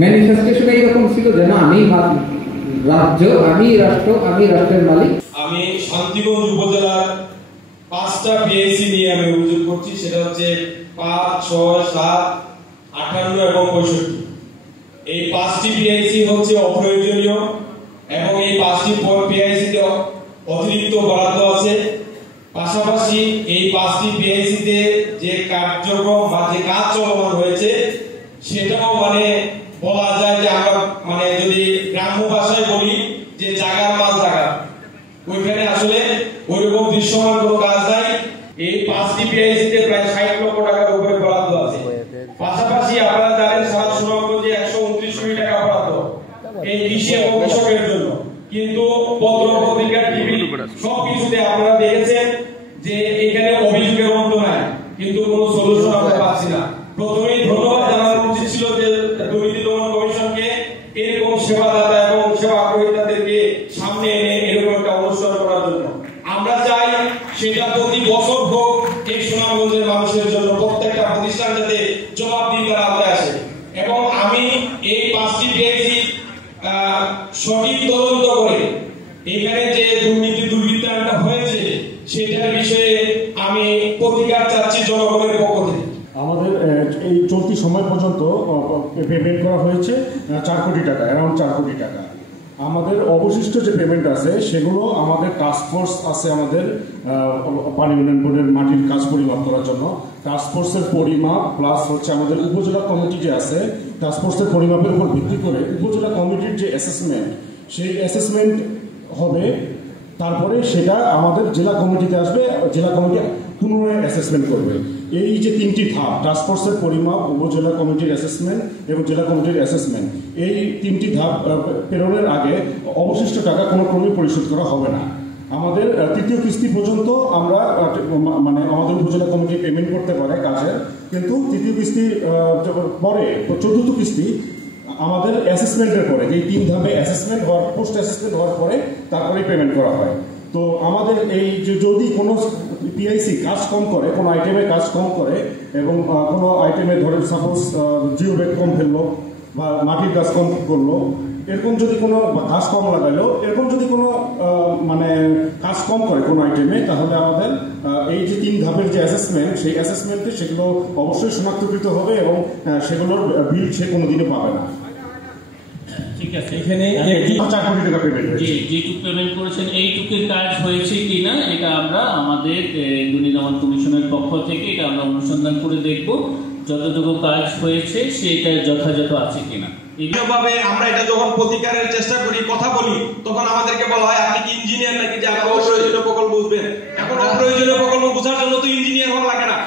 ম্যানিফেস্টেশনে এরকম ছিল যে না আমি রাজ্য, আমি রাষ্ট্র, আমি রাষ্ট্রের মালিক। আমি শান্তিগঞ্জ উপজেলার 5টা পিআইসি নিয়ে আমি অভিযোগ করছি, সেটা হচ্ছে 5, 6, 7, 58 এবং 65। এই 5টি পিআইসি হচ্ছে অপ্রয়োজনীয় এবং এই 5টি পিআইসিতে অতিরিক্ত বরাদ্দ আছে। পাশাপাশি এই 5টি পিআইসিতে যে কার্যক্রম বা যে কাজ চলমান হয়েছে সেটাও বলা যায় যে আমরা যদি গ্রাম্য ভাষায় বলি যে জাগার মাল জাগা, ওইখানে আসলে ওইরকম দৃশ্যমান কোনো কাজ নাই। এই 5টি পিআইসিতে প্রায় 60 লক্ষ টাকার উপরে বরাদ্দ আছে। পাশাপাশি আপনারা জানেন সারা সুনামগঞ্জে 129 কোটি টাকা বরাদ্দ এই কৃষি এবং কৃষকের জন্য, কিন্তু পত্র পত্রিকা টিভি সবকিছুতে আপনারা দেখেছেন যে এখানে অভিযোগের অন্ত নাই, কিন্তু কোনো সলিউশন আমরা পাচ্ছি না। প্রথমেই ধন্যবাদ জানানো উচিত ছিল যে দুর্নীতি দমন কমিশনকে এরকম সেবাদাতা এবং সেবা গ্রহীতাদেরকে সামনে এনে এরকম একটা অনুষ্ঠান করার জন্য। আমরা চাই সেটা প্রতি বছর হোক এই সুনামগঞ্জের মানুষের জন্য, প্রত্যেকটা প্রতিষ্ঠান যাতে জবাবদিহিতার আওতায় আসে। এবং আমি এই 5টি পিআইসি সঠিক তদন্ত করে এখানে যে দুর্নীতি দুর্বৃত্তায়নটা হয়েছে সেটার বিষয়ে আমি প্রতিকার চাচ্ছি জনগণের পক্ষ থেকে। আমাদের এই চলতি সময় পর্যন্ত পেমেন্ট করা হয়েছে 4 কোটি টাকা, অ্যারাউন্ড 4 কোটি টাকা। আমাদের অবশিষ্ট যে পেমেন্ট আছে সেগুলো আমাদের টাস্কফোর্স আছে, আমাদের পানি উন্নয়ন বোর্ডের মাটির কাজ পরিমাপ করার জন্য টাস্কফোর্সের পরিমাপ প্লাস হচ্ছে আমাদের উপজেলা কমিটি যে আছে টাস্কফোর্সের পরিমাপের উপর ভিত্তি করে উপজেলা কমিটির যে অ্যাসেসমেন্ট, সেই অ্যাসেসমেন্ট হবে, তারপরে সেটা আমাদের জেলা কমিটিতে আসবে, জেলা কমিটি পুনরায় অ্যাসেসমেন্ট করবে। এই যে 3টি ধাপ, টাস্কফোর্সের পরিমাপ, উপজেলা কমিটির অ্যাসেসমেন্ট এবং জেলা কমিটির অ্যাসেসমেন্ট, এই 3টি ধাপ প্রেরণের আগে অবশিষ্ট টাকা কোনো ক্রমেই পরিশোধ করা হবে না। আমাদের 3য় কিস্তি পর্যন্ত আমরা আমাদের উপজেলা কমিটি পেমেন্ট করতে পারে কাজের, কিন্তু 3য় কিস্তি পরে 4র্থ কিস্তি আমাদের অ্যাসেসমেন্টের পরে, এই 3 ধাপে অ্যাসেসমেন্ট হওয়ার, পোস্ট অ্যাসেসমেন্ট হওয়ার পরে তারপরেই পেমেন্ট করা হয়। তো আমাদের এই যদি কোনো পিআইসি কাজ কম করে, কোনো আইটেমে কাজ কম করে এবং কোনো আইটেমে ধরেন সাপোজ জিও ব্যাগ কম ফেললো বা মাটির কাজ কম করলো, এরকম যদি কোনো কাজ কম লাগাইলো, এরকম যদি কোনো কাজ কম করে কোনো আইটেমে, তাহলে আমাদের এই যে 3 ধাপের যে অ্যাসেসমেন্ট, সেই অ্যাসেসমেন্টে সেগুলো অবশ্যই শনাক্তকৃত হবে এবং সেগুলোর বিল সে কোনোদিনও পাবে না। ঠিক আছে, এখানে 4 কোটি টাকা পেমেন্ট হয়েছে। যেটুকু পেমেন্ট করেছেন এইটুকুর কাজ হয়েছে কিনা এটা আমরা আমাদের দুর্নীতি দমন কমিশনের পক্ষ থেকে এটা আমরা অনুসন্ধান করে দেখব, যতটুকু কাজ হয়েছে সেটা যথাযথ আছে কিনা। এইভাবে আমরা এটা যখন প্রতিকারের চেষ্টা করি, কথা বলি, তখন আমাদেরকে বলা হয় আপনি কি ইঞ্জিনিয়ার নাকি যে আপনি অপ্রয়োজনীয় প্রকল্প বুঝবেন। এখন অপ্রয়োজনীয় প্রকল্প বোঝার জন্য তো ইঞ্জিনিয়ার হওয়া লাগে না।